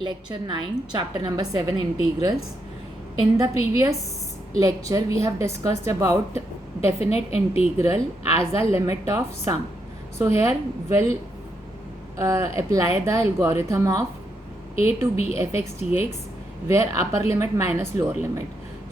lecture 9, chapter number 7, integrals. In the previous lecture, we have discussed about definite integral as a limit of sum. So here we'll apply the algorithm of a to b fx dx, where upper limit minus lower limit.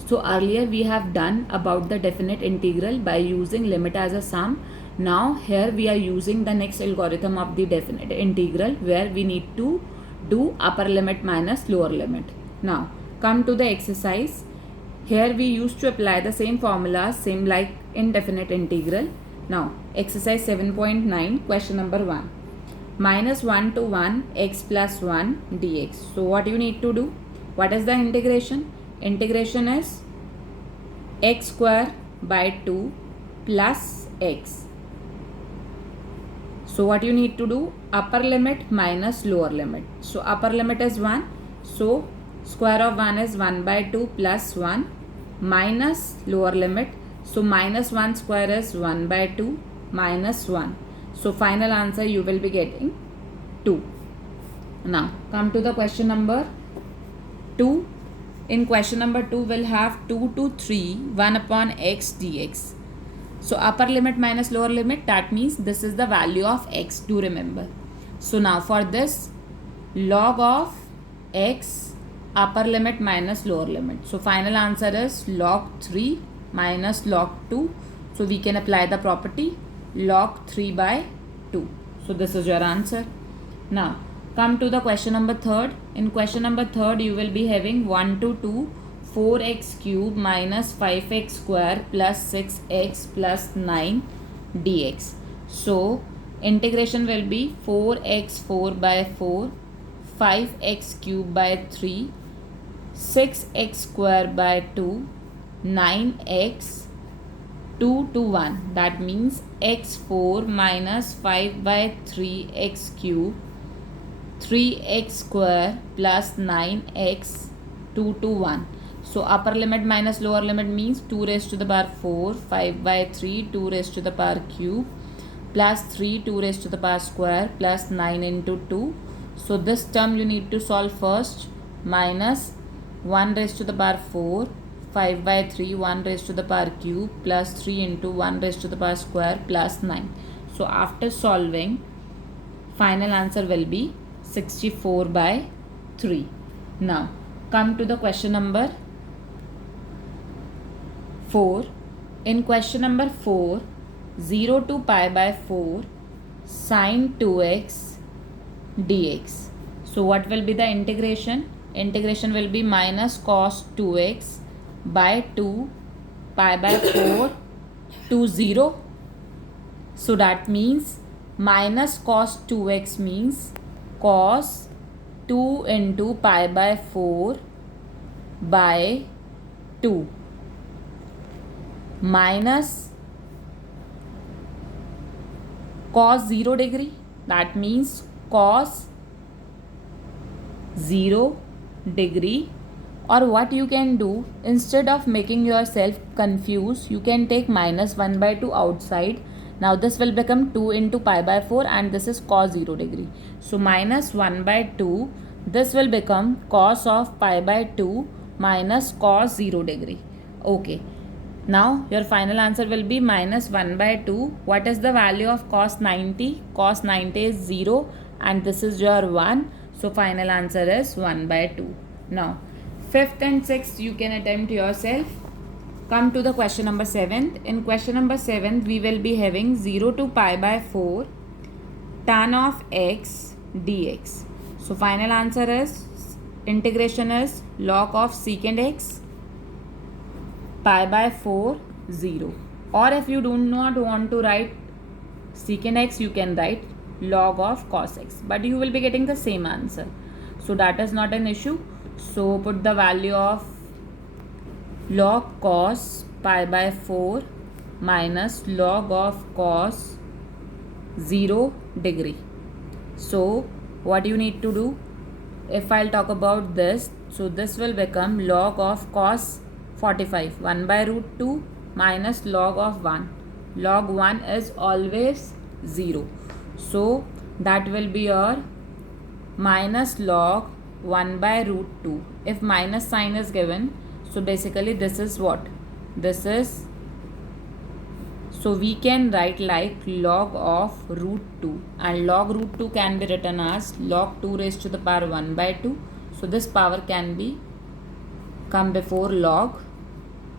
So earlier we have done about the definite integral by using limit as a sum. Now here we are using the next algorithm of the definite integral, where we need to do upper limit minus lower limit. Now come to the exercise. Here we used to apply the same formula, same like indefinite integral. Now exercise 7.9, question number 1. Minus 1 to 1 x plus 1 dx. So what you need to do? What is the integration? Integration is x square by 2 plus x. So what you need to do? Upper limit minus lower limit. So upper limit is 1. So square of 1 is 1 by 2 plus 1 minus lower limit. So minus 1 square is 1 by 2 minus 1. So final answer you will be getting 2. Now come to the question number 2. In question number 2 we'll have 2 to 3 1 upon x dx. So upper limit minus lower limit, that means this is the value of x, do remember. So now for this, log of x upper limit minus lower limit. So final answer is log 3 minus log 2. So we can apply the property log 3 by 2. So this is your answer. Now come to the question number 3rd. In question number 3rd you will be having 1 to 2 4x cube minus 5x square plus 6x plus 9 dx. So integration will be 4x 4 by 4, 5x cube by 3, 6x square by 2, 9x 2 to 1. That means x4 minus 5 by 3x cube, 3x square plus 9x 2 to 1. So upper limit minus lower limit means 2 raised to the power 4, 5 by 3, 2 raised to the power cube, plus 3, 2 raised to the power square, plus 9 into 2. So this term you need to solve first. Minus 1 raised to the power 4, 5 by 3, 1 raised to the power cube, plus 3 into 1 raised to the power square, plus 9. So after solving, final answer will be 64 by 3. Now come to the question number 4. In question number 4, 0 to pi by 4 sine 2x dx. So what will be the integration? Integration will be minus cos 2x by 2 pi by 4 to 0. So that means minus cos 2x means cos 2 into pi by 4 by 2 minus cos 0 degree, that means cos 0 degree. Or what you can do, instead of making yourself confused, you can take minus 1 by 2 outside. Now this will become 2 into pi by 4 and this is cos 0 degree. So minus 1 by 2, this will become cos of pi by 2 minus cos 0 degree. Okay. Now your final answer will be minus 1 by 2. What is the value of cos 90? Cos 90 is 0 and this is your 1. So final answer is 1 by 2. Now 5th and 6th you can attempt yourself. Come to the question number 7th. In question number 7th we will be having 0 to pi by 4 tan of x dx. So final answer is, integration is log of secant x pi by 4 0. Or if you do not want to write secant x, you can write log of cos x, but you will be getting the same answer. So that is not an issue. So put the value of log cos pi by 4 minus log of cos 0 degree. So what you need to do, if I'll talk about this, so this will become log of cos 45, 1 by root 2 minus log of 1. Log 1 is always 0. So that will be your minus log 1 by root 2. If minus sign is given, so basically this is what? This is, so we can write like log of root 2, and log root 2 can be written as log 2 raised to the power 1 by 2. So this power can be come before log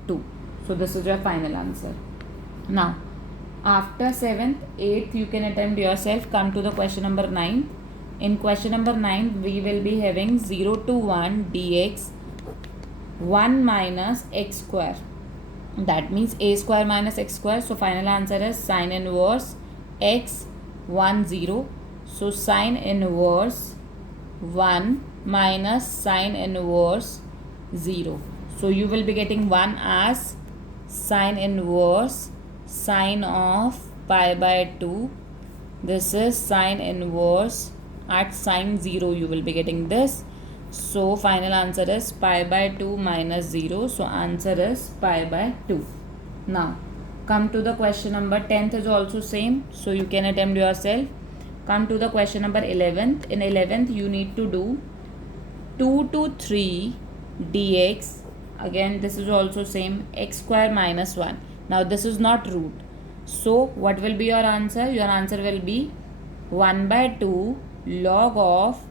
2. So this is your final answer. Now after 7th, 8th you can attempt yourself. Come to the question number 9. In question number 9 we will be having 0 to 1 dx 1 minus x square. That means a square minus x square. So final answer is sine inverse x 1 0. So sine inverse 1 minus sine inverse 0. So you will be getting 1 as sine inverse sine of pi by 2. This is sine inverse at sine 0. You will be getting this. So final answer is pi by 2 minus 0. So answer is pi by 2. Now come to the question number 10th is also same. So you can attempt yourself. Come to the question number 11th. In 11th you need to do 2 to 3 dx. Again this is also same, x square minus 1. Now this is not root. So what will be your answer? Your answer will be 1 by 2 log of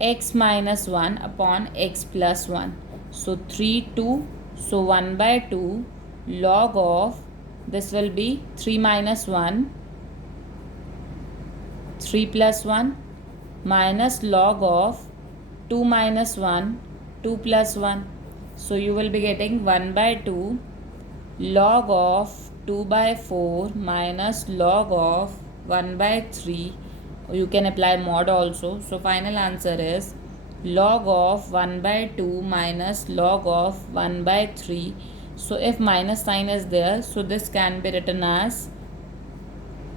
x minus 1 upon x plus 1. So 3 2. So 1 by 2 log of, this will be 3 minus 1, 3 plus 1, minus log of 2 minus 1, 2 plus 1. So you will be getting 1 by 2 log of 2 by 4 minus log of 1 by 3. You can apply mod also. So final answer is log of 1 by 2 minus log of 1 by 3. So if minus sign is there, so this can be written as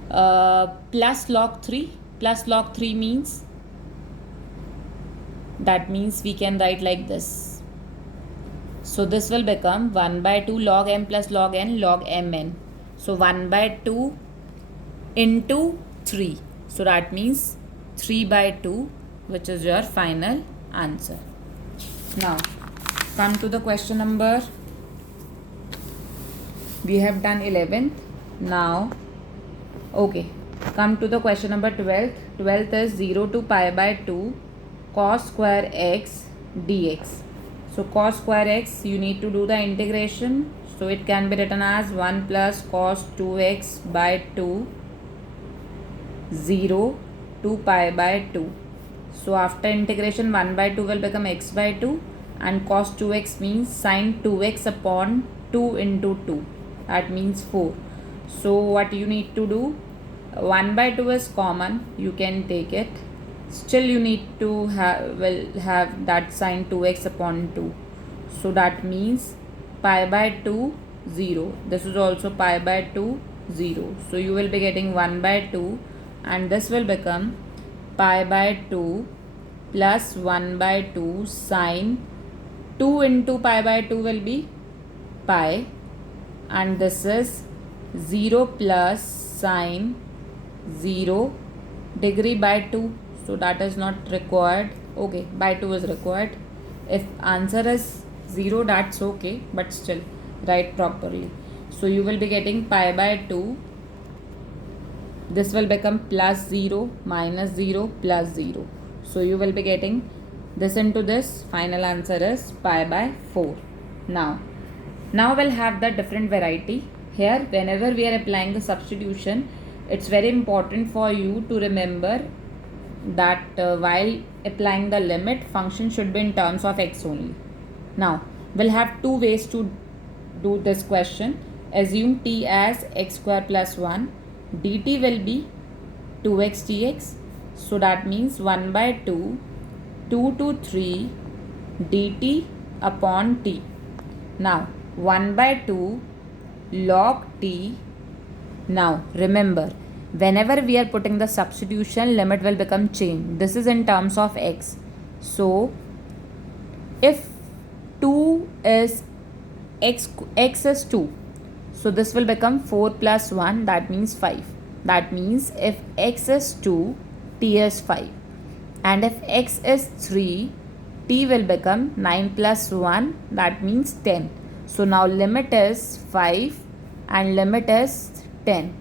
plus log 3. Plus log 3 means, that means we can write like this. So this will become 1 by 2 log m plus log n log mn. So 1 by 2 into 3. So that means 3 by 2, which is your final answer. Now come to the question number, we have done 11th. Now okay, come to the question number 12th. 12th is 0 to pi by 2 cos square x dx. So cos square x, you need to do the integration. So it can be written as 1 plus cos 2x by 2 0 to pi by 2. So after integration 1 by 2 will become x by 2, and cos 2x means sin 2x upon 2 into 2. That means 4. So what you need to do, 1 by 2 is common, you can take it. Still you need to have that sin 2x upon 2. So that means pi by 2 0. This is also pi by 2 0. So you will be getting 1 by 2, and this will become pi by 2 plus 1 by 2 sine 2 into pi by 2 will be pi, and this is 0 plus sine 0 degree by 2. So that is not required. Okay, by 2 is required. If answer is 0, that's okay, but still write properly. So you will be getting pi by 2. This will become plus 0 minus 0 plus 0. So you will be getting this into this. Final answer is pi by 4. Now we'll have the different variety. Here whenever we are applying the substitution, it's very important for you to remember that while applying the limit, function should be in terms of x only. Now we'll have two ways to do this question. Assume t as x square plus 1, dt will be 2x dx. So that means 1 by 2 to 3 dt upon t. Now 1 by 2 log t. Now remember, whenever we are putting the substitution, limit will become change. This is in terms of x. So if 2 is x is 2, so this will become 4 plus 1, that means 5. That means if x is 2, t is 5. And if x is 3, t will become 9 plus 1, that means 10. So now limit is 5 and limit is 10.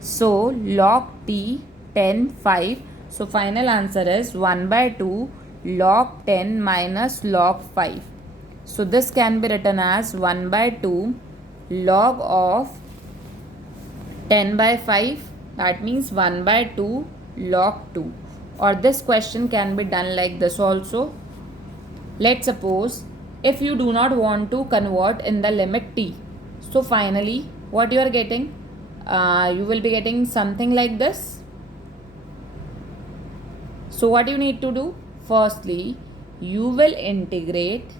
So log t 10 5. So final answer is 1 by 2 log 10 minus log 5. So this can be written as 1 by 2 log of 10 by 5, that means 1 by 2 log 2. Or this question can be done like this also. Let's suppose if you do not want to convert in the limit t. So finally what you are getting? You will be getting something like this. So what you need to do? Firstly, you will integrate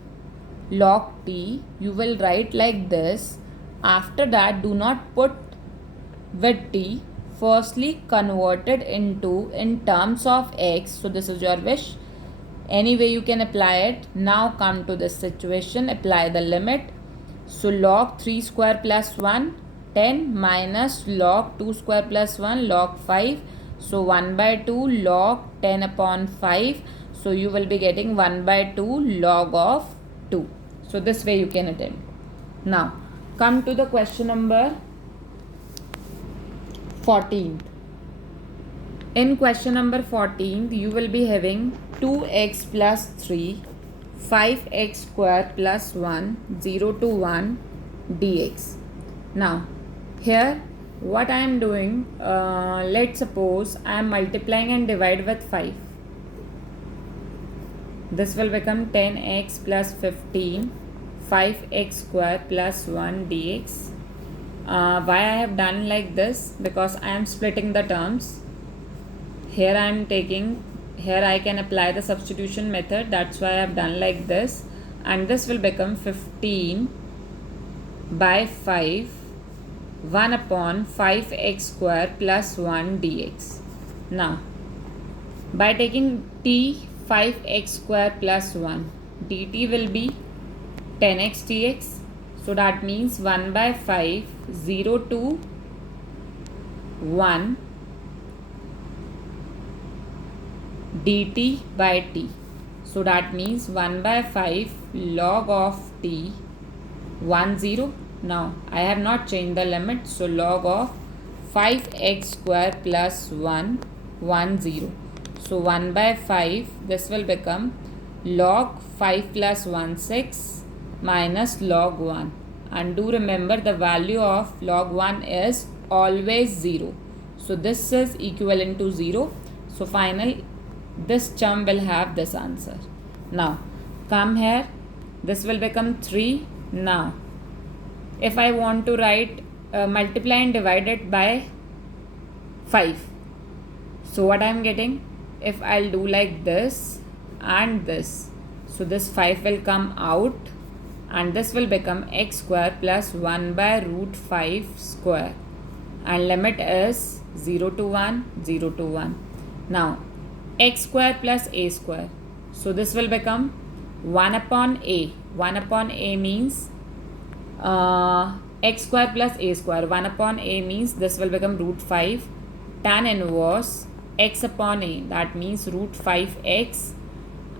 log t. You will write like this. After that, do not put with t. Firstly, convert it into in terms of x. So this is your wish. Anyway, you can apply it. Now come to this situation. Apply the limit. So log 3 square plus 1, 10 minus log 2 square plus 1, log 5. So 1 by 2 log 10 upon 5. So you will be getting 1 by 2 log of 2. So this way you can attempt. Now come to the question number 14th. In question number 14th, you will be having 2x plus 3, 5x square plus 1, 0 to 1 dx. Now here what I am doing, let's suppose I am multiplying and divide with 5. This will become 10x plus 15, 5x square plus 1 dx. Why I have done like this? Because I am splitting the terms. Here I am taking, here I can apply the substitution method. That's why I have done like this. And this will become 15 by 5, 1 upon 5x square plus 1 dx. Now, by taking t 5x square plus 1, dt will be 10x dx. So that means 1 by 5, 0 to 1 dt by t. So that means 1 by 5 log of t, 1 0. Now I have not changed the limit. So log of 5x square plus 1, 1 0. So 1 by 5, this will become log 5 plus 1 6 minus log 1. And do remember the value of log 1 is always 0. So this is equivalent to 0. So final, this term will have this answer. Now come here, this will become 3. Now if I want to write multiply and divide it by 5, so what I am getting? If I'll do like this and this, so this 5 will come out and this will become x square plus 1 by root 5 square, and limit is 0 to 1, 0 to 1. Now x square plus a square, so this will become 1 upon a. 1 upon a means x square plus a square. 1 upon a means this will become root 5 tan inverse x upon a, that means root 5x,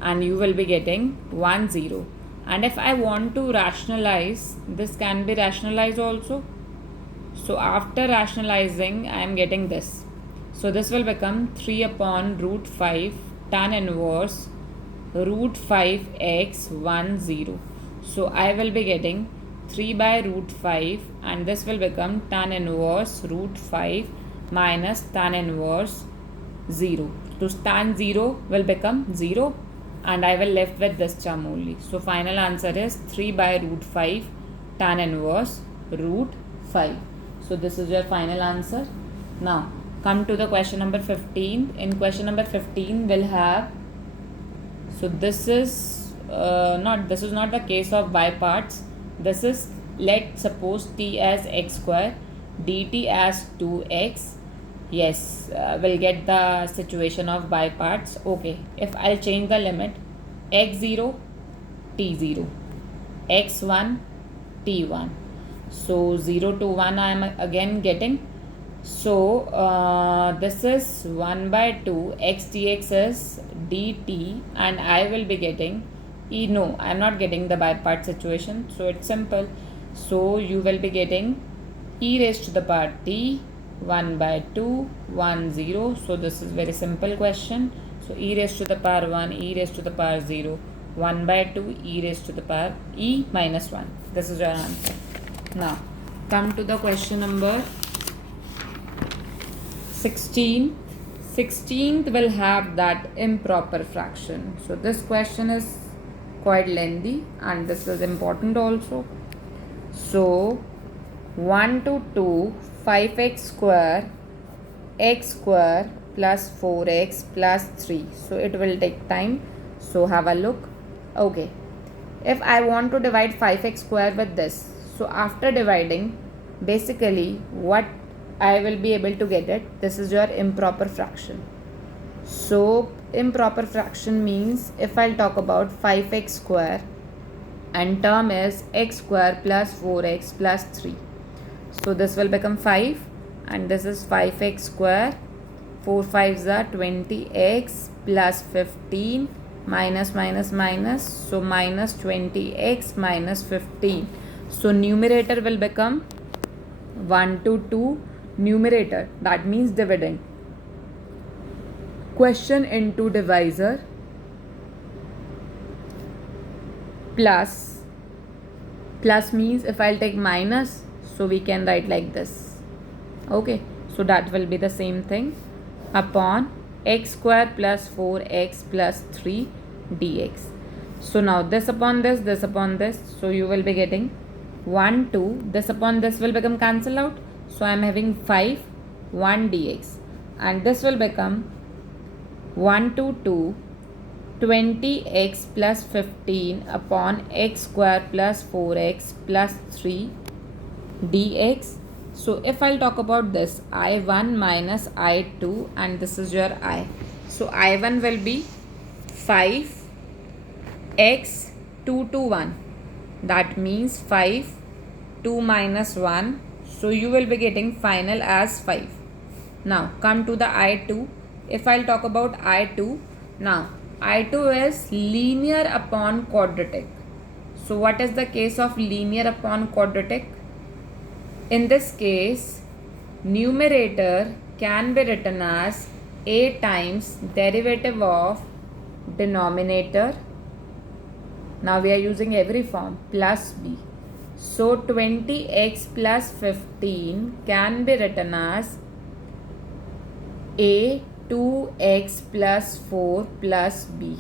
and you will be getting 1 0. And if I want to rationalize, this can be rationalized also. So after rationalizing, I am getting this. So this will become 3 upon root 5 tan inverse root 5x 1 0. So I will be getting 3 by root 5, and this will become tan inverse root 5 minus tan inverse 0. So tan 0 will become 0, and I will left with this term only. So final answer is 3 by root 5 tan inverse root 5. So this is your final answer. Now come to the question number 15. In question number 15 we'll have, so this is not the case of by parts. This is, let's suppose t as x square, dt as 2x. Yes, we'll get the situation of by parts. Okay, if I'll change the limit, x0 t0, x1 t1. So 0 to 1 I am again getting. So this is 1 by 2 x dx is dt, and I will be getting No, I am not getting the by part situation. So it's simple. So you will be getting e raised to the power t 1 by 2 1 0. So this is very simple question. So e raised to the power 1, e raised to the power 0, 1 by 2, e raised to the power e minus 1. This is your answer. Now come to the question number 16. 16th will have that improper fraction. So this question is quite lengthy and this is important also. So 1 to 2 5x square x square plus 4x plus 3. So it will take time. So have a look. Okay. If I want to divide 5x square with this, so after dividing, basically what I will be able to get it, this is your improper fraction. So improper fraction means if I'll talk about 5x square and term is x square plus 4x plus 3. So this will become 5 and this is 5x square, 4 5s are 20x plus 15 minus minus minus, so minus 20x minus 15. So numerator will become 1 to 2 numerator, that means dividend. Question into divisor plus means if I'll take minus, so we can write like this. Okay, so that will be the same thing upon x square plus 4x plus 3 dx. So now this upon this, this upon this, so you will be getting 1 2, this upon this will become cancel out. So I am having 5 1 dx and this will become 1 to 2 20x plus 15 upon x square plus 4x plus 3 dx. So if I'll talk about this, I1 minus I2 and this is your I. So I1 will be 5 x 2 to 1. That means 5 2 minus 1. So you will be getting final as 5. Now come to the I2. If I'll talk about I2, now I2 is linear upon quadratic. So what is the case of linear upon quadratic? In this case, numerator can be written as a times derivative of denominator. Now we are using every form plus b. So 20x plus 15 can be written as a 2x plus 4 plus b.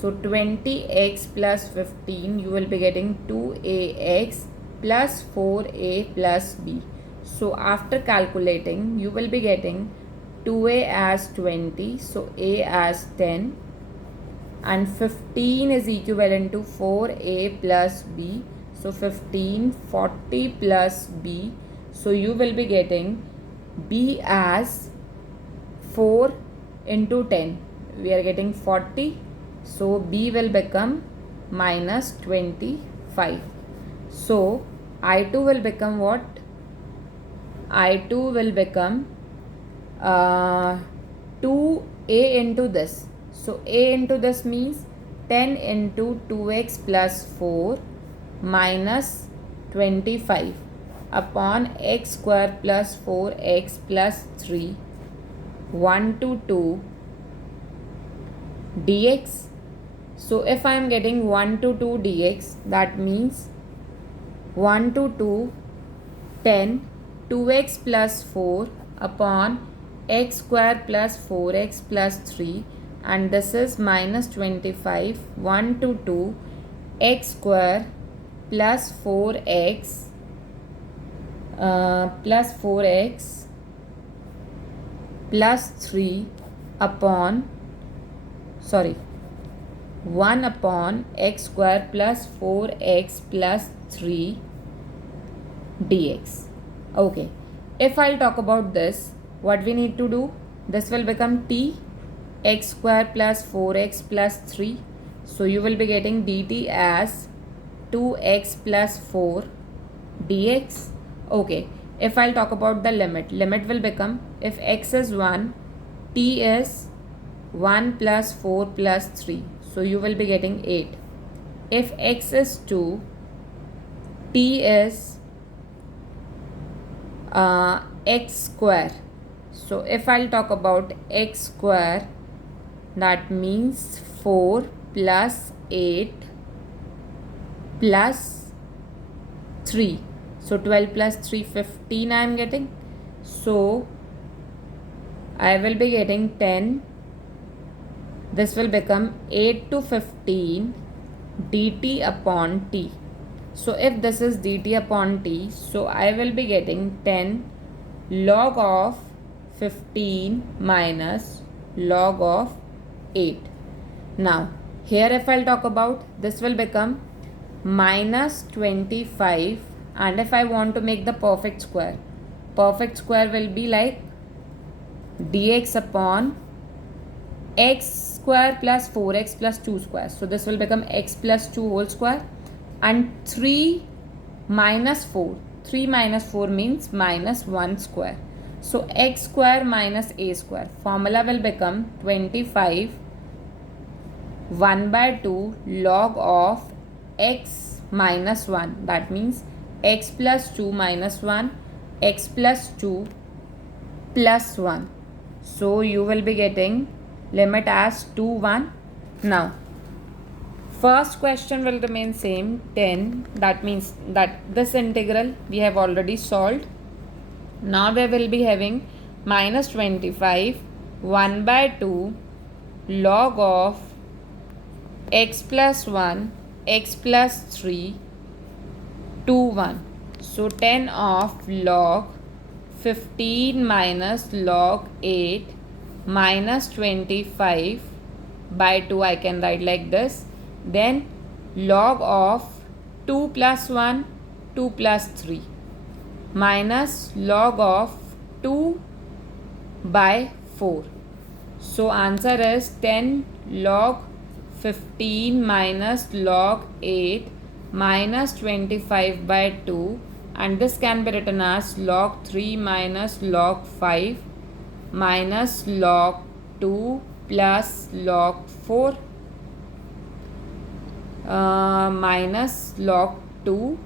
So 20x plus 15 you will be getting 2ax plus 4a plus b. So after calculating you will be getting 2a as 20, so a as 10 and 15 is equivalent to 4a plus b. So 15 40 plus b. So you will be getting b as 4 into 10. We are getting 40. So b will become minus 25. So I2 will become what? I2 will become 2a into this. So a into this means 10 into 2x plus 4 minus 25 upon x square plus 4x plus 3 1 to 2 dx. So if I am getting 1 to 2 dx, that means 1 to 2 10 2x plus 4 upon x square plus 4x plus 3 and this is minus 25 1 to 2 x square plus 4x plus 3 upon 1 upon x square plus 4x plus 3 dx. Okay, if I'll talk about this, what we need to do, this will become t x square plus 4x plus 3. So you will be getting dt as 2x plus 4 dx. Okay, if I'll talk about the limit will become, if x is 1, t is 1 plus 4 plus 3. So you will be getting 8. if x is 2, t is x square. So if I'll talk about x square, that means 4 plus 8 plus 3. So 12 plus 3, 15 I am getting. So I will be getting 10. This will become 8 to 15 dt upon t. So if this is dt upon t, so I will be getting 10 log of 15 minus log of 8. Now here if I'll talk about, this will become minus 25, and if I want to make the perfect square will be like dx upon x square plus 4x plus 2 square. So this will become x plus 2 whole square, and 3 minus 4. 3 minus 4 means minus 1 square. So x square minus a square. Formula will become 25 1 by 2 log of x minus 1. That means x plus 2 minus 1, x plus 2 plus 1. So you will be getting limit as 2, 1. Now first question will remain same, 10. That means that this integral we have already solved. Now we will be having minus 25 1 by 2 log of x plus 1, x plus 3, 2, 1. So 10 of log 15 minus log 8 minus 25 by 2 I can write like this. Then log of 2 plus 1, 2 plus 3 minus log of 2 by 4. So answer is 10 log 15 minus log 8 minus 25 by 2, and this can be written as log 3 minus log 5 minus log 2 plus log 4 minus log 2,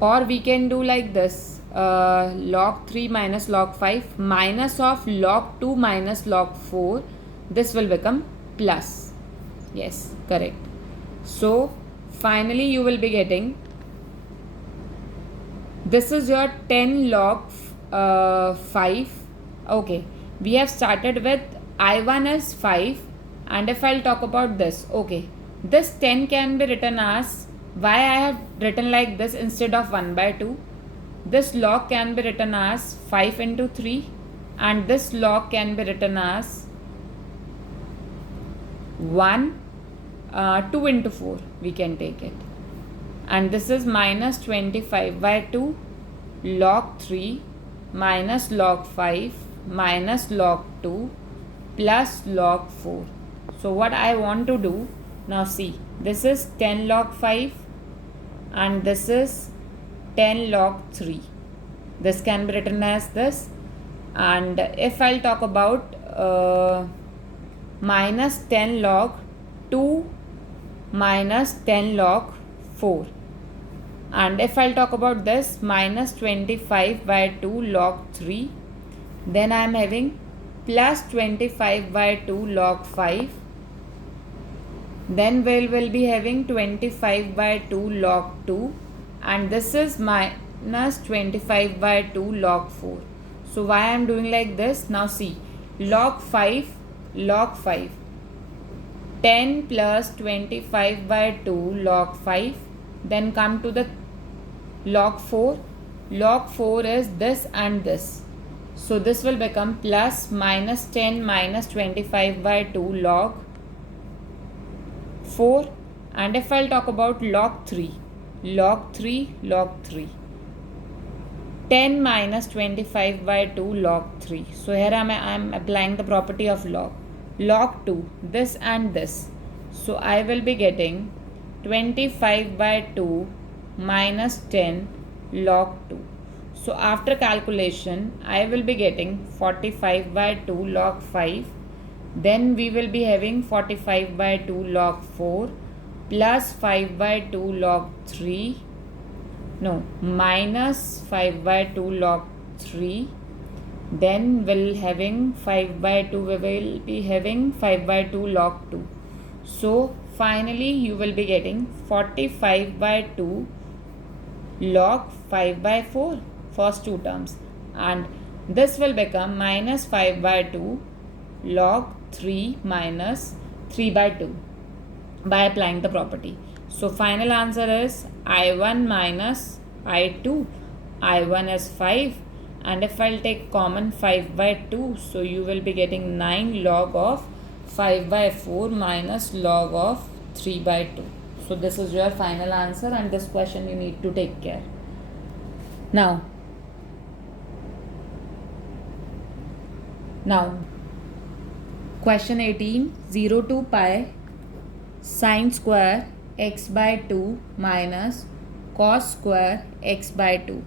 or we can do like this, log 3 minus log 5 minus of log 2 minus log 4. This will become plus. Yes, correct. So finally you will be getting, this is your 10 log 5. Okay, we have started with I1 is 5, and if I'll talk about this, okay, this 10 can be written as, why I have written like this instead of 1 by 2. This log can be written as 5 into 3, and this log can be written as 2 into 4 we can take it, and this is minus 25 by 2 log 3 minus log 5 minus log 2 plus log 4. So what I want to do now, see, this is 10 log 5 and this is 10 log 3. This can be written as this, and if I'll talk about minus 10 log 2 minus 10 log 4, and if I'll talk about this minus 25 by 2 log 3, then I am having plus 25 by 2 log 5, then we will be having 25 by 2 log 2, and this is minus 25 by 2 log 4. So why I am doing like this? Now see, log 5, 10 plus 25 by 2 log 5, then come to the log 4. Log 4 is this and this. So this will become plus minus 10 minus 25 by 2 log 4. And if I'll talk about log 3, 10 minus 25 by 2 log 3. So here I am applying the property of log. Log 2, this and this. So I will be getting 25 by 2 minus 10 log 2. So after calculation, I will be getting 45 by 2 log 5 Then we will be having 45 by 2 log 4 plus 5 by 2 log 3. No, minus 5 by 2 log 3. Then we'll having 5 by 2, we will be having 5 by 2 log 2. So finally you will be getting 45 by 2 log 5 by 4, first two terms, and this will become minus 5 by 2 log 3 minus 3 by 2 by applying the property. So final answer is I1 minus I2. I1 is 5, and if I'll take common 5 by 2, so you will be getting 9 log of 5 by 4 minus log of 3 by 2. So this is your final answer, and this question you need to take care. Now question 18, 0 to pi sine square x by 2 minus cos square x by 2.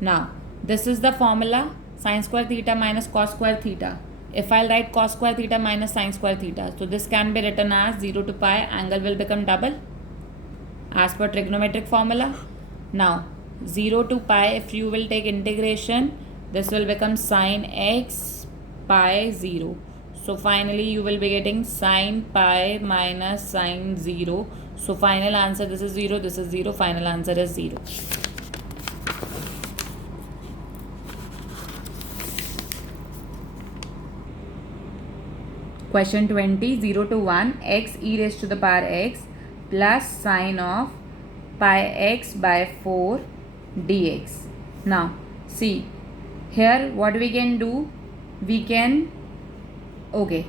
Now this is the formula, sine square theta minus cos square theta. If I'll write cos square theta minus sine square theta, so this can be written as 0 to pi, angle will become double as per trigonometric formula. Now 0 to pi, if you will take integration, this will become sine x pi 0. So finally you will be getting sine pi minus sine 0. So final answer, this is 0, this is 0, final answer is 0. Question 20, 0 to 1, x e raised to the power x plus sine of pi x by 4 dx. Now see, here what we can do, we can, okay,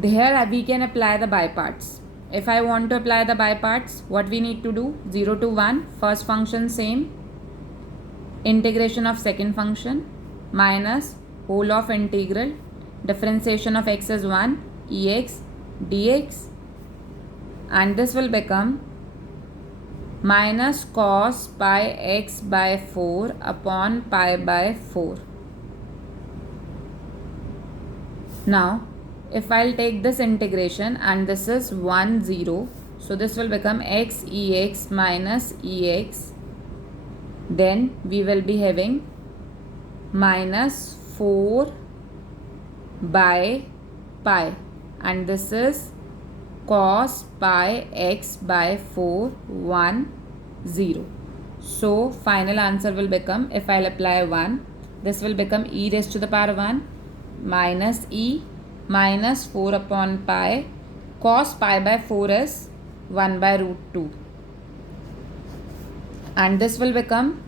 here we can apply the by parts. If I want to apply the by parts, what we need to do, 0 to 1, first function same, integration of second function minus whole of integral, differentiation of x is 1, ex dx, and this will become minus cos pi x by 4 upon pi by 4. Now if I'll take this integration, and this is 1 0, so this will become x ex minus ex, then we will be having minus 4 by pi, and this is cos pi x by 4 1 0. So final answer will become, if I'll apply 1, this will become e raised to the power 1 minus e minus 4 upon pi, cos pi by 4 is 1 by root 2, and this will become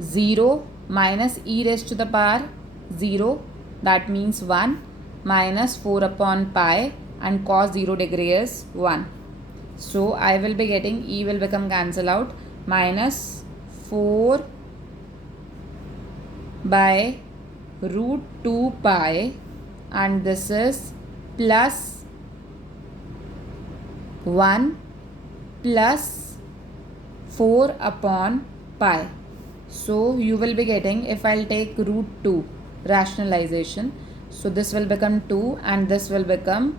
0 minus e raised to the power 0, that means 1, minus 4 upon pi, and cos 0 degree is 1. So I will be getting, e will become cancel out, minus 4 by root 2 pi, and this is plus 1 plus 4 upon pi. So you will be getting, if I'll take root 2 rationalization, so this will become 2 and this will become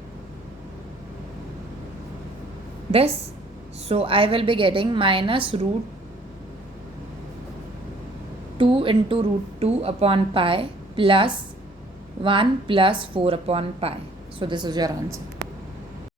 this. So I will be getting minus root 2 into root 2 upon pi plus 1 plus 4 upon pi. So this is your answer.